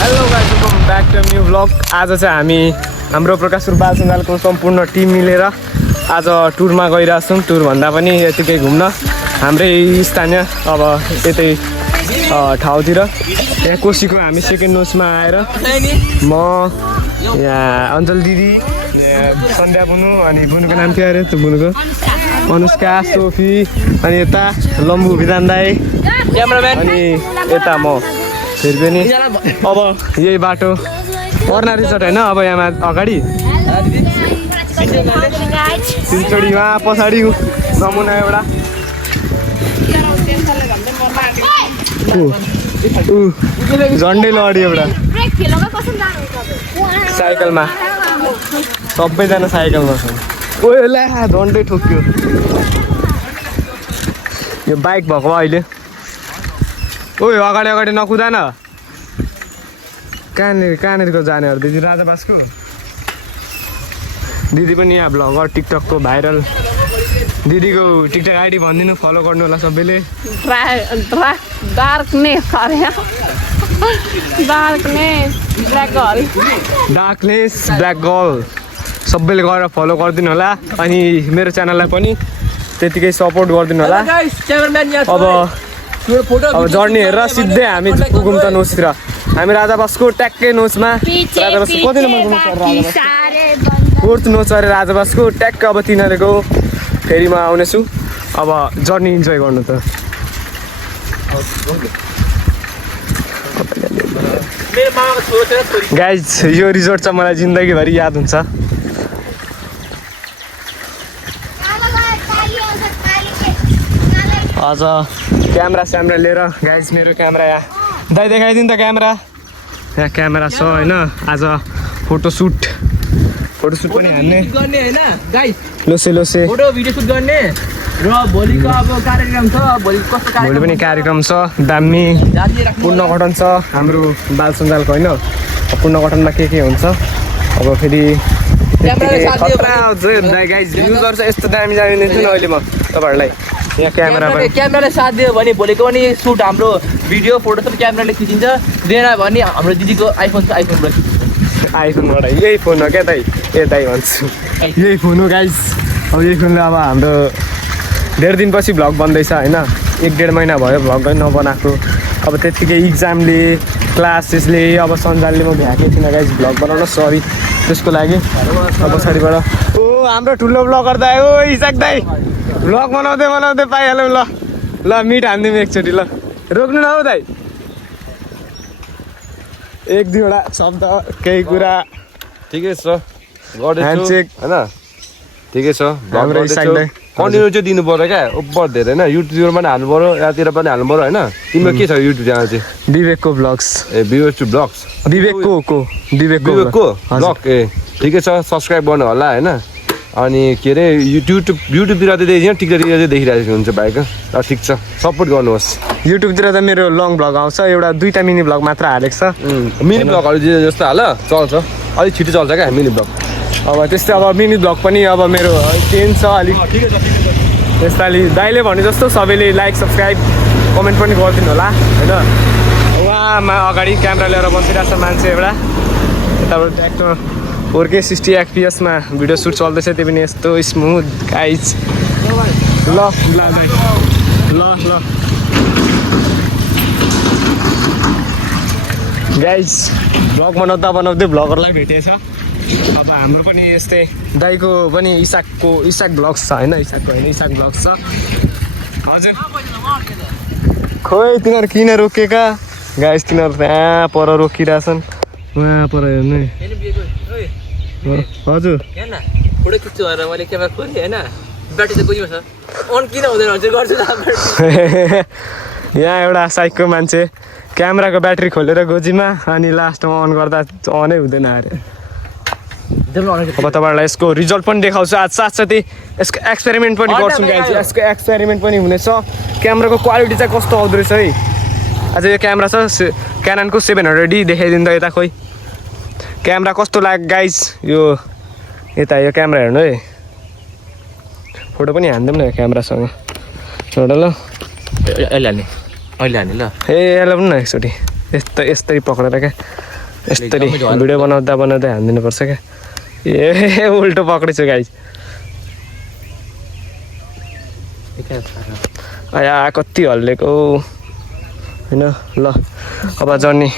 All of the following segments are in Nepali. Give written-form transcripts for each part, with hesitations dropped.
Hello guys, welcome back to new vlog. आज चाहिँ हामी हाम्रो प्रकाशपुर बाल सञ्जालको सम्पूर्ण टिम मिलेर आज टुरमा गइरहेछौँ। टुर भन्दा पनि यतिकै घुम्न हाम्रै स्थानीय अब यतै ठाउँतिर। यहाँ कोसीको हामी सेकेन्ड नोचमा आएर म यहाँ अञ्चल दिदी, सन्ध्या बुनु अनि बुनुको नाम के अरे त्यो बुनुको अनुष्का, सोफी अनि यता लम्बु विधान दाई अनि यता म फेरि पनि। अब यही बाटो अर्ना रिसोर्ट होइन, अब यहाँ अगाडि सिलचोडी वहाँ पछाडि नमुना एउटा झन्डै लडी एउटा साइकलमा, सबैजना साइकलमा छ। ओ ला झन्डै ठोक्यो यो बाइक भएको अहिले। ओ अगाडि अगाडि नकुदा न, कहाँनिरको जानेहरू दिदी राजाबासको दिदी पनि यहाँ भ्लगर टिकटकको भाइरल। दिदीको टिकटक आइडी भनिदिनु, फलो गर्नु होला सबैले। डार्कनेस ब्ल्याक गर्ल सबैले गएर फलो गरिदिनु होला। अनि मेरो च्यानललाई पनि त्यतिकै सपोर्ट गरिदिनु होला। अब जर्नी हेरेर सिधै हामी पुगौँ त नोचतिर। हामी राजाबासको ट्याक्कै नोचमा, राजाबासको कति नम्बरको नोच, फोर्थ नोच अरे राजाबासको ट्याक्क। अब तिनीहरूको फेरिमा आउनेछु। अब जर्नी इन्जोय गर्नु त। गाइज यो रिजोर्ट चाहिँ मलाई जिन्दगीभरि याद हुन्छ। आज क्यामेरा स्यामेरा लिएर गाइज, मेरो क्यामेरा यहाँ दाइ देखाइदिनु त क्यामेरा। यहाँ क्यामेरा छ होइन। आज फोटोसुट पनि हान्ने lose lose photo video shoot गर्ने र भोलिको अब कार्यक्रम छ। भोलि कस्तो भोलि पनि कार्यक्रम छ, दामी पुनर्गठन छ हाम्रो बाल सञ्जालको होइन। पुनर्गठनमा के हुन्छ अब फेरि गाइज युजहरू छ यस्तो दामी जाने छु अहिले म तपाईँहरूलाई। यहाँ क्यामेराले साथ दियो भने भोलिको पनि सुट हाम्रो भिडियो फोटो सब क्यामेराले खिचिन्छ। दिएन भने हाम्रो दिदीको आइफोन छ, आइफोनबाट यही फोन हो क्या दाइ, ए दाइ भन्छु यही फोन हो गाइज। अब यही फोनले अब हाम्रो धेरै दिनपछि भ्लग बन्दैछ होइन। 1-1.5 महिना भयो भ्लग नबनाएको। अब त्यत्तिकै इक्जामले क्लासेसले अब सञ्जालले म भ्याएकै थिइनँ गाइज भ्लग बनाउन, सरी त्यसको लागि। अब पछाडिबाट ओ हाम्रो ठुलो भ्लगर दाइ, ओ इसाक दाइ भ्लग बनाउँदै पाइहाल्यौँ। ल मिट हानिदिउँ एकचोटि, ल रोक्नु न हौ दाइ। 1-2वटा शब्द केही कुरा ठिकै छ ह्यान्डसेक होइन, ठिकै छ। हाम्रो इसाक दाइ कन्टिन्यू चाहिँ दिनु पर्यो क्या, ओभर धेरै होइन। युट्युबतिर पनि हाल्नु पऱ्यो, यतातिर पनि हाल्नु पऱ्यो होइन। तिम्रो के छ युट्युब च्यानल चाहिँ? विवेकको ब्लग्स। ए विवेक ब्लग्स, विवेकको ब्लग। ए ठिकै छ, सब्सक्राइब गर्नु होला होइन। अनि के अरे युट्युबतिर चाहिँ टिकटकतिर चाहिँ देखिरहेको हुन्छ भाइको, र ठिक छ, सपोर्ट गर्नुहोस्। युट्युबतिर त मेरो लङ भ्लग आउँछ, एउटा 2टा मिनी भ्लग मात्र हालेको छ। मिनी भ्लगहरू जस्तो हाल चल्छ, अलिक छिटो चल्छ क्या मिनी भ्लग। अब त्यस्तै अब मिनी भ्लग पनि अब मेरो चेन्ज छ अलिक। यसपालि दाइले भने जस्तो सबैले लाइक सब्सक्राइब कमेन्ट पनि गरिदिनु होला होइन। उहाँमा अगाडि क्यामेरा लिएर बसिरहेको छ मान्छे एउटा, यताबाट ट्र्याक्टर 4K 60 FPS मा भिडियो सुट चल्दैछ, त्यो पनि यस्तो स्मुथ गाइज। ल गाइज भ्लग बनाउँदै भ्लगरलाई भेटेछ। अब हाम्रो पनि यस्तै दाइको पनि इसाक भ्लग्स छ होइन, इसाक भ्लग्स छ। हजुर खोइ तिनीहरू किन रोकेका गाइज, तिनीहरू त्यहाँ पर रोकिरहेछन्, उहाँ पर हेर्नु। हजुर फोटो खिच्छु भनेर मैले क्यामेरा खोलेँ होइन, ब्याट्री चाहिँ गोजीमा छ, अन किन हुँदैन हजुर गर्छु। यहाँ एउटा साइकको मान्छे क्यामेराको ब्याट्री खोलेर गोजीमा, अनि लास्टमा अन गर्दा अनै हुँदैन अरे। अब तपाईँहरूलाई यसको रिजल्ट पनि देखाउँछु आज, साथसाथै यसको एक्सपेरिमेन्ट पनि गर्छौँ गाइज। यसको एक्सपेरिमेन्ट पनि हुनेछ, क्यामेराको क्वालिटी चाहिँ कस्तो आउँदो रहेछ है। आज यो क्यामेरा छ क्याननको 700D, देखाइदिनु त यता, खोइ क्यामेरा कस्तो लाग्यो गाइज। यो यता यो क्यामेरा हेर्नु है, फोटो पनि हान्दिउँ न क्यामेरासँग एउटा। ल अहिले हाल्ने ल, ए ल न एकचोटि यस्तै पक्रेर क्या। यस्तरी भिडियो बनाउँदा बनाउँदै हानिदिनुपर्छ क्या ए उल्टो पक्रेछु गाइस आया कति हल्लेको होइन ल अब जर्नी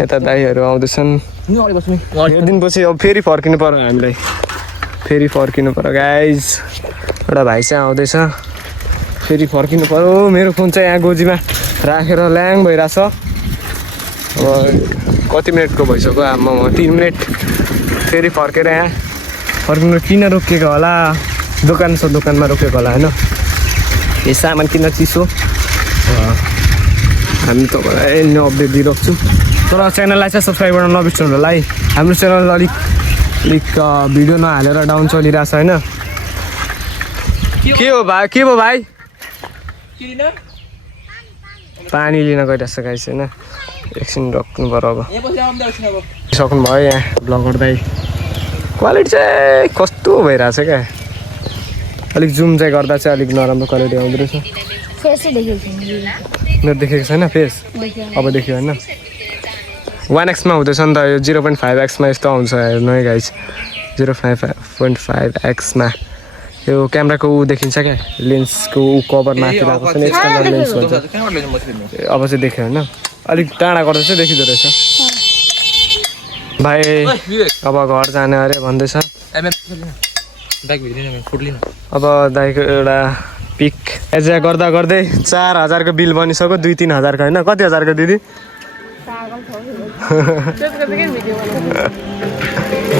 यता दाइहरू आउँदैछन् यो दिनपछि अब फेरि फर्किनु पर्यो हामीलाई फेरि फर्किनु पर्यो गाइज एउटा भाइ चाहिँ आउँदैछ फेरि फर्किनु पर्यो मेरो फोन चाहिँ यहाँ गोजीमा राखेर ल्याङ भइरहेछ अब कति मिनटको भइसक्यो आम्मा 3 मिनट फेरि फर्केर यहाँ फर्किनु किन रोकिएको होला दोकान छ दोकानमा रोकेको होला होइन यो सामान किन चिसो हामी तपाईँलाई अपडेट दिइरहेको छु तर च्यानललाई चाहिँ सब्सक्राइब गर्न नबिर्सनु होला है हाम्रो च्यानल अलिक भिडियो नहालेर डाउन चलिरहेछ होइन के हो भाइ पानी लिन गइरहेछ गाइस होइन एकछिन रोक्नु पर्यो अब सक्नुभयो यहाँ ब्लगर दाइ क्वालिटी चाहिँ कस्तो भइरहेछ क्या अलिक जुम चाहिँ गर्दा चाहिँ अलिक नराम्रो क्वालिटी आउँदो रहेछ मेरो देखेको छैन फेस अब देख्यो होइन 1x मा हुँदैछ नि त यो 0.5x मा यस्तो आउँछ हेर्नु है गाइस 0.5x मा यो क्यामेराको ऊ देखिन्छ क्या लेन्सको ऊ कभर माथि लगाएको छ नि एक्सटर्नल लेन्स भन्छ अब चाहिँ देख्यो होइन अलिक टाढा गर्दा चाहिँ देखिँदो रहेछ भाइ अब घर जाने अरे भन्दैछ अब दाइको एउटा पिक एजा गर्दा गर्दै 4000 को बिल बनिसक्यो 2-3 हजार होइन कति हजारको दिदी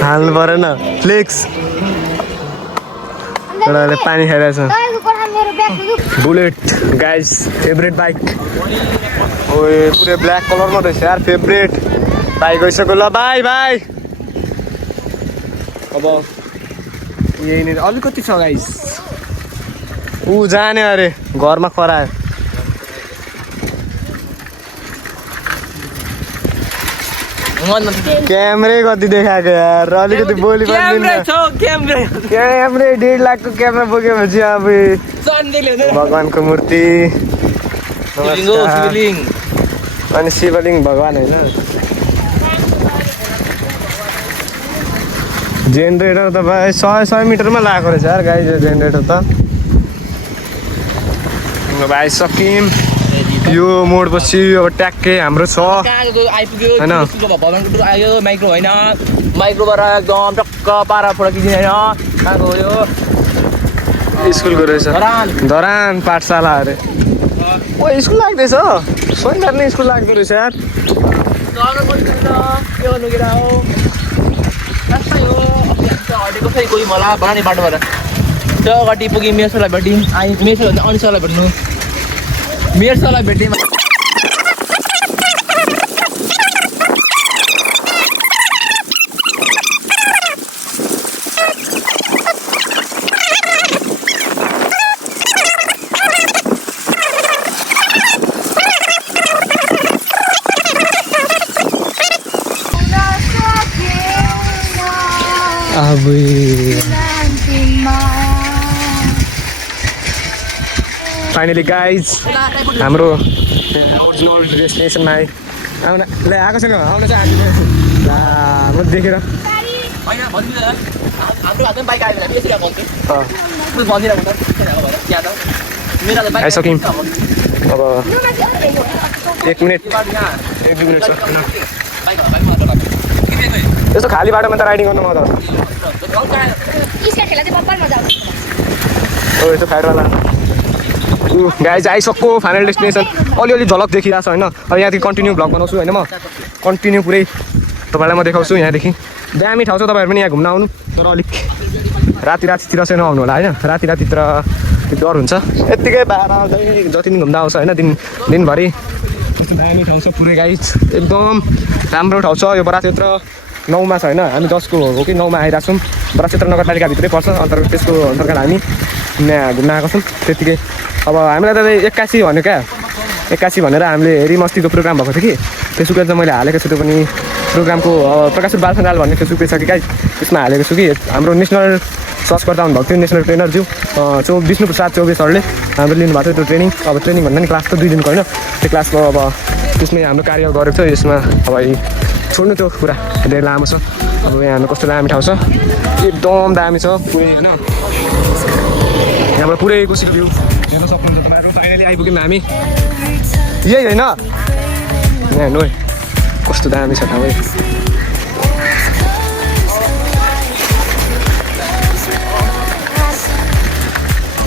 हाल्नु परेन फ्लेक्स एउटाले पानी खाइरहेछ बुलेट गाइस फेभरेट बाइक ओए पुरै ब्ल्याक कलरमा रहेछ यार फेभरेट बाइक गइसक्यो ल बाई अब यहीँनिर अलिकति छ गाइस ऊ जाने अरे घरमा खरायो क्यामेरै कति देखाएको यार अलिकति बोली क्यामेरै 1.5 लाखको क्यामेरा बोकेपछि अब भगवानको मूर्ति अनि शिवलिङ्ग भगवान होइन जेनेरेटर त भाइ 100 मिटरमा लगाएको रहेछ यार गाई जेनेरेटर त भाइ सकिम यो मोडपछि अब ट्याक्कै हाम्रो छ होइन माइक्रो होइन माइक्रोबाट एकदम टक्क पारा फुडकिदिने होइन कहाँको हो यो स्कुलको रहेछ धरान पाठशाला अरे ओ स्कुल लाग्दैछ शनिबार नै स्कुल लाग्दो रहेछ यार हटेको खै कोही मलाई बनाउने बाटोबाट त्यो अगाडि पुगेँ मेसोलाई भेटेँ मेसो भन्दा अनिसलाई भेट्नु मेसोलाई भेटेँ फाइनली गाइज हाम्रो ओरिजिनल डेस्टिनेसनमा आउन ल आएको छैन आउन चाहिँ हाम्रो देखेर आइसक्यौँ अब 1 मिनट 1-2 मिनट छ यस्तो खाली बाटोमा त राइडिङ गर्नु मजा आउँछ यस्तो फाइटवाला गाइज आइसक्यो फाइनल डेस्टिनेसन अलिअलि झलक देखिरहेको छ होइन अब यहाँदेखि कन्टिन्यू भ्लग बनाउँछु होइन म कन्टिन्यू पुरै तपाईँलाई म देखाउँछु यहाँदेखि दामी ठाउँ छ तपाईँहरू पनि यहाँ घुम्न आउनु तर अलिक रातितिर चाहिँ नआउनु होला होइन रातितिर डर हुन्छ यत्तिकै 12 जति पनि घुम्दा आउँछ होइन दिनभरि त्यस्तो दामी ठाउँ छ पुरै गाइज एकदम राम्रो ठाउँ छ यो बराक्षेत्र 9 मा छ होइन हामी 10 को हो कि 9 मा आइरहेको छौँ बराक्षेत्र नगरपालिकाभित्रै पर्छ त्यसको अन्तर्गत हामी यहाँ घुम्न आएको छौँ त्यत्तिकै अब हामीलाई त 81 भन्यो क्या 81 भनेर हामीले हेरी मस्तीको प्रोग्राम भएको थियो कि फेसबुकमा चाहिँ मैले हालेको छु त्यो पनि प्रोग्रामको प्रकाश बाल सञ्जाल भन्ने फेसबुक पेज छ कि गाइज त्यसमा हालेको छु कि हाम्रो नेसनल सर्च गर्दा हुनुभएको थियो नेसनल ट्रेनरज्यू विष्णुप्रसाद चौबे सरले हाम्रो लिनुभएको थियो त्यो ट्रेनिङ भन्दा नि क्लास त 2 दिनको होइन त्यो क्लासको अब त्यसमै हाम्रो कार्य गरेको छ यसमा अब छोड्नु त्यो कुरा धेरै लामो छ अब यहाँ हाम्रो कस्तो दामी ठाउँ छ एकदम दामी छ पुरै होइन यहाँबाट पुरै कोसीको भ्यू हेर्न सक्नुहुन्छ तपाईँहरू फाइनली आइपुग्यौँ हामी यही होइन यहाँ हेर्नु है कस्तो दामी छ ठाउँ है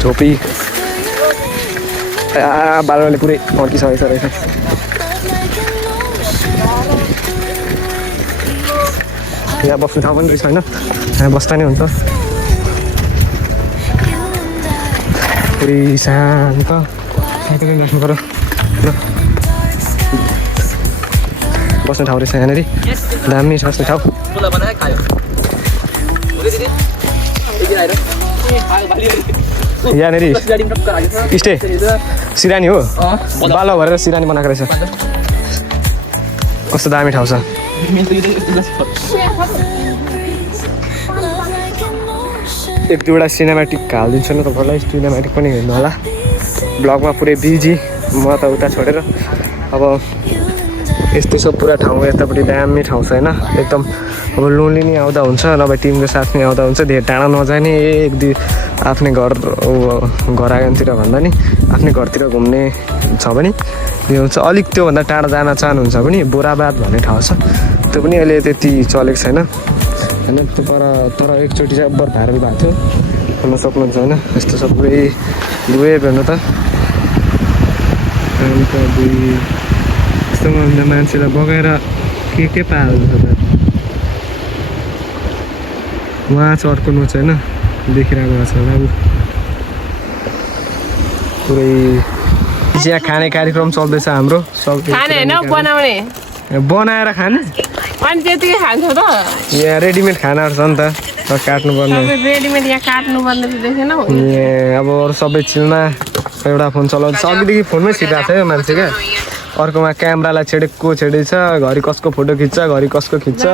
झोपी बालुवाले पुरै अड्किसकेको रहेछ यहाँ बस्ने ठाउँ पनि रहेछ होइन यहाँ बस्दा नै हुन्छ पुरै शान्त बस्नु पऱ्यो बस्ने ठाउँ रहेछ यहाँनिर दामी छ बस्ने ठाउँ यहाँनिर स्टे सिरानी हो बालो भरेर सिरानी बनाएको रहेछ कस्तो दामी ठाउँ छ एक दुईवटा सिनेमेटिक हालिदिन्छु नि तपाईँहरूलाई सिनेमेटिक पनि हेर्नु होला ब्लगमा पुरै बिजी म त उता छोडेर अब यस्तै छ पुरा ठाउँ यतापट्टि दामी ठाउँ छ होइन एकदम अब लोन्ली नै आउँदा हुन्छ नभए टिमको साथ नै आउँदा हुन्छ धेरै टाढा नजाने एक दुई आफ्नै घर आँगनतिर भन्दा नि आफ्नै घरतिर घुम्ने छ भने यो हुन्छ अलिक त्योभन्दा टाढा जान चाहनुहुन्छ भने बोराबाद भन्ने ठाउँ छ त्यो पनि अहिले त्यति चलेको छैन होइन तर एकचोटि चाहिँ अब्बर भाइरल भएको थियो हेर्न सक्नुहुन्छ होइन यस्तो छ पुरै वेब हेर्नु त अन्त यस्तो मान्छेलाई बगाएर के पाहाल्छ त उहाँ चाहिँ अर्को नोच होइन देखिरहेको छ बाबु पुरै यहाँ खाने कार्यक्रम चल्दैछ हाम्रो बनाएर खाने अनि त्यतिकै खान्छ त यहाँ रेडिमेड खानाहरू छ नि त काट्नुपर्ने रेडिमेड यहाँ काट्नुपर्ने त देखेन अब अरू सबै चिलमा एउटा फोन चलाउँछ अघिदेखि फोनमै छिरिरहेको छ यो मान्छे क्या अर्कोमा क्यामेरालाई छेडेको छेडेछ घरि कसको फोटो खिच्छ घरि कसको खिच्छ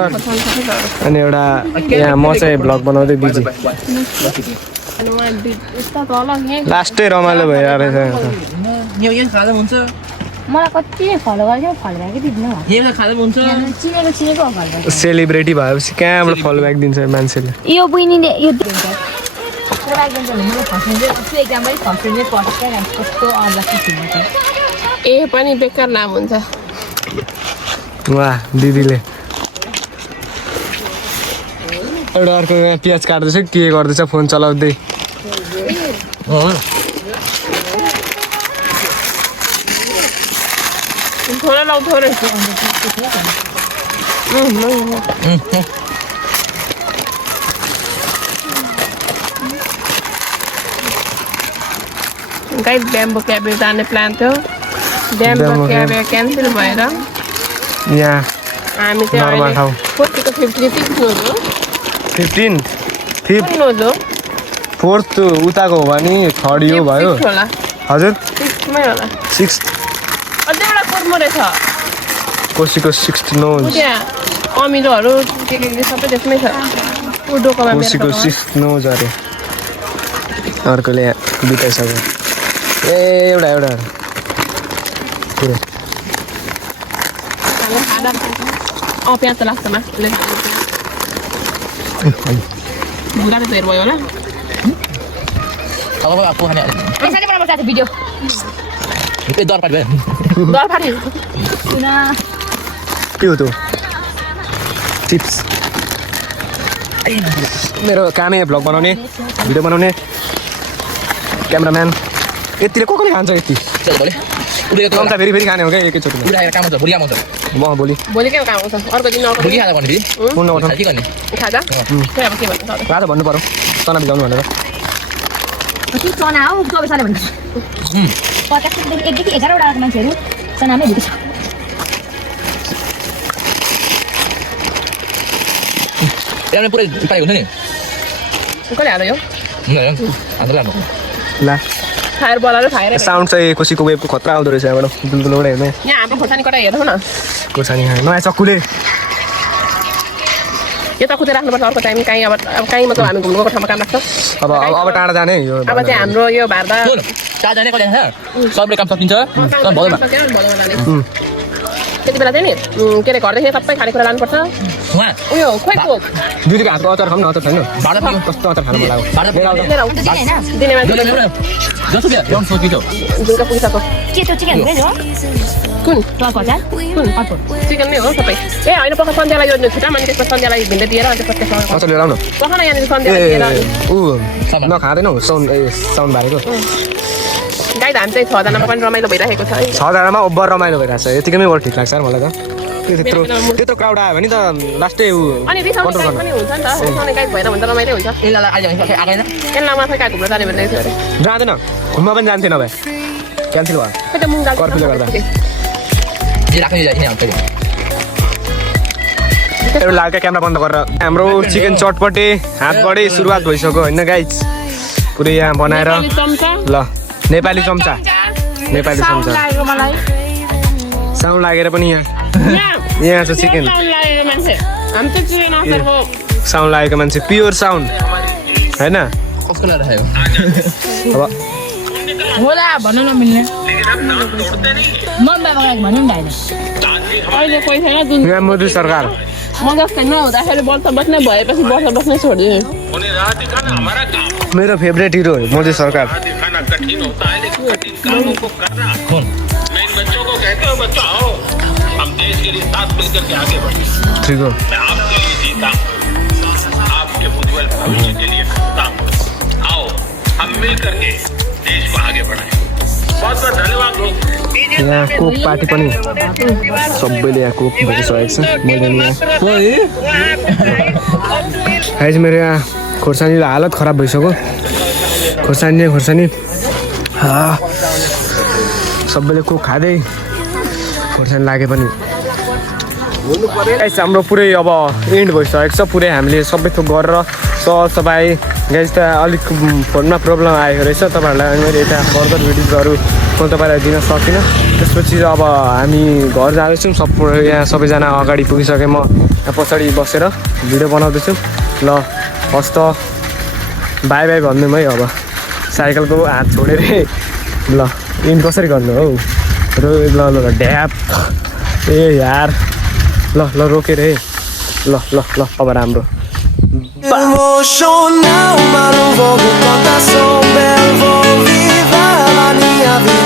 अनि एउटा यहाँ म चाहिँ भ्लग बनाउँदै बिजी लास्टै रमाइलो भइरहेको रहेछ मलाई कति फलो गरेको फलो ब्याकै दिनु चिनेको सेलिब्रेटी भएपछि कहाँबाट फलो ब्याक दिन्छ मान्छेले यो बहिनीले यो ए पनि बेकार नाम हुन्छ वाह दिदीले एउटा अर्को यहाँ प्याज काट्दैछ के गर्दैछ फोन चलाउँदै थोड़ा लाऊ थोड़ा गाइस ब्याम्बो क्याबे जाने प्लान थियो ब्याम्बो क्याबे क्यान्सल भएर यहाँ हामी चाहिँ नर्मल ठाउँ 15 15 फोर्थ उताको हो भने थर्ड यो भयो होला हजुर 6 मै होला 6 अझै एउटा कोर्मो रहेछ कोसीको 6 नोज त्यहाँ अमिलोहरू के सबै त्यसमै छ ऊ डोकोमा कोसीको 6 नोज अरे अर्कोले बिताइसक्यो ए एउटा पुरै प्याज त लाग्छ मा भुगाले धेर भयो होला भिडियो दर पार्टी भयो दर फाटी के हो त्यो टिप्स मेरो कामै भ्लग बनाउने भिडियो बनाउने क्यामेराम्यान यतिले कसले खान्छ यति त फेरि खाने हो क्या एकैचोटि म भोलि के काम आउँछ अर्को दिन अर्को फोन नउठाउँ खाजा अब के भन्नु राजा भन्नु पऱ्यो तना बिजाउनु भनेर चना हो गबेसाले भन्छ 50 देखि 11 वटा मान्छेहरू चनामै भेट्छ यहाँ पुरै पाइ हुन्छ नि कसले हाल्यो यो ला फायर बलर फायर साउन्ड चाहिँ कोसीको वेबको खतरा आउँदो रहेछ यहाँबाट दुलदुलबाट हेर्ने यहाँ हाम्रो खोर्सानी कटा हेर्नु न खोर्सानी नयाँ चक्कुले यो त कुदै राख्नुपर्छ अर्को टाइम कहीँ अब कहीँ मतलब हामी घुम्नुको ठाउँमा काम लाग्छ अब टाढा जाने यो अब चाहिँ हाम्रो यो भारदा चार जाने कति छ सबले काम सकिन्छ त्यति बेला चाहिँ नि के अरे घरदेखि सबै खानेकुरा लानुपर्छ उहाँ उयो खोइको दिदीको हातको अचार खाउँ न अचार छैन भाडा दियो कस्तो अचार खानु मन लाग्यो लिएर आऊ दुई होइन दिने मान्छे जस्तो क्या ल्याउनु सोचिन्छ जुनका पुगिसक्यो के त्यो चिकन हुँदैन हो कुन टर्को अचार कुन अर्को चिकन नै हो सबै ए होइन पख सन्ध्यालाई यो छुट्टा अनि त्यसपछि सन्ध्यालाई भिन्दै दिएर अनि त्यसपछि त्यसमा अचार लिएर आउनु पख न यहाँनिर सन्ध्यालाई दिएर ऊ नखाँदैन हौ साउन्ड बारेको गाई धान चाहिँ 6 जनामा पनि रमाइलो भइरहेको छ है 6 जनामा ओभर रमाइलो भइरहेको छ यतिकैमै बरु ठिक लाग्छ यार मलाई त त्यत्रो क्राउड आयो भने त लास्टै ऊ अनि रिसाउने गाई पनि हुन्छ नि त रिसाउने गाई भएर हुन्छ रमाइलो हुन्छ यसलाई अहिले आएन यसलाई माथि कहाँ घुम्न जाने भनेको थियो अरे जाँदैन घुम्न पनि जान्थेन नभए क्यान्सल भयो खै त मुङ गाई कर्फ्यूले गर्दा जे राख्नु जाने आउँछ एउटा लालका क्यामेरा बन्द गरेर हाम्रो चिकन चटपटे हातबाटै सुरुवात भइसक्यो होइन गाइज पुरै यहाँ बनाएर चम्चा ल नेपाली चम्चा नेपाली चम्चा साउन्ड लागेर पनि यहाँ छ चिकन लागेको मान्छे हामी चाहिँ चिकन अचार हो साउन्ड लागेको मान्छे प्योर साउन्ड होइन कसको लागि राखेको अब होला भन्नु नमिल्ने मम्मा मलाई भन्नु नि होइन अहिले कोही छैन जुन यहाँ मोदी सरकार म जस्तै नहुँदाखेरि वर्ष बस्ने भएपछि वर्ष बस्नै छोडिदिएँ मेरो फेभरेट हिरो हो मोदी सरकार ठिक हो यहाँ कोक पार्टी पनि सबैले यहाँ कोक भइसकेको छ मैले यहाँ मेरो यहाँ खोर्सानीको हालत खराब भइसक्यो खोर्सानी सबैले कोक खाँदै खोर्सानी लागे पनि गाइस हाम्रो पुरै अब एन्ड भइसकेको छ पुरै हामीले सबै थोक गरेर सफाइ गाइस त अलिक फोनमा प्रब्लम आएको रहेछ तपाईँहरूलाई मैले यता फर्दर भिडियोजहरू म तपाईँलाई दिन सकिनँ त्यसपछि अब हामी घर जाँदैछौँ यहाँ सबैजना अगाडि पुगिसकेँ म यहाँ पछाडि बसेर भिडियो बनाउँदैछु ल हस् त बाई बाई भन्नु है अब साइकलको हात छोडेर ल इन कसरी गर्नु हौ ल ढ्याप ए यार ल रोकेर है ल अब राम्रो Emocional, mas não vou me contar, sou belo, vou viver a minha vida.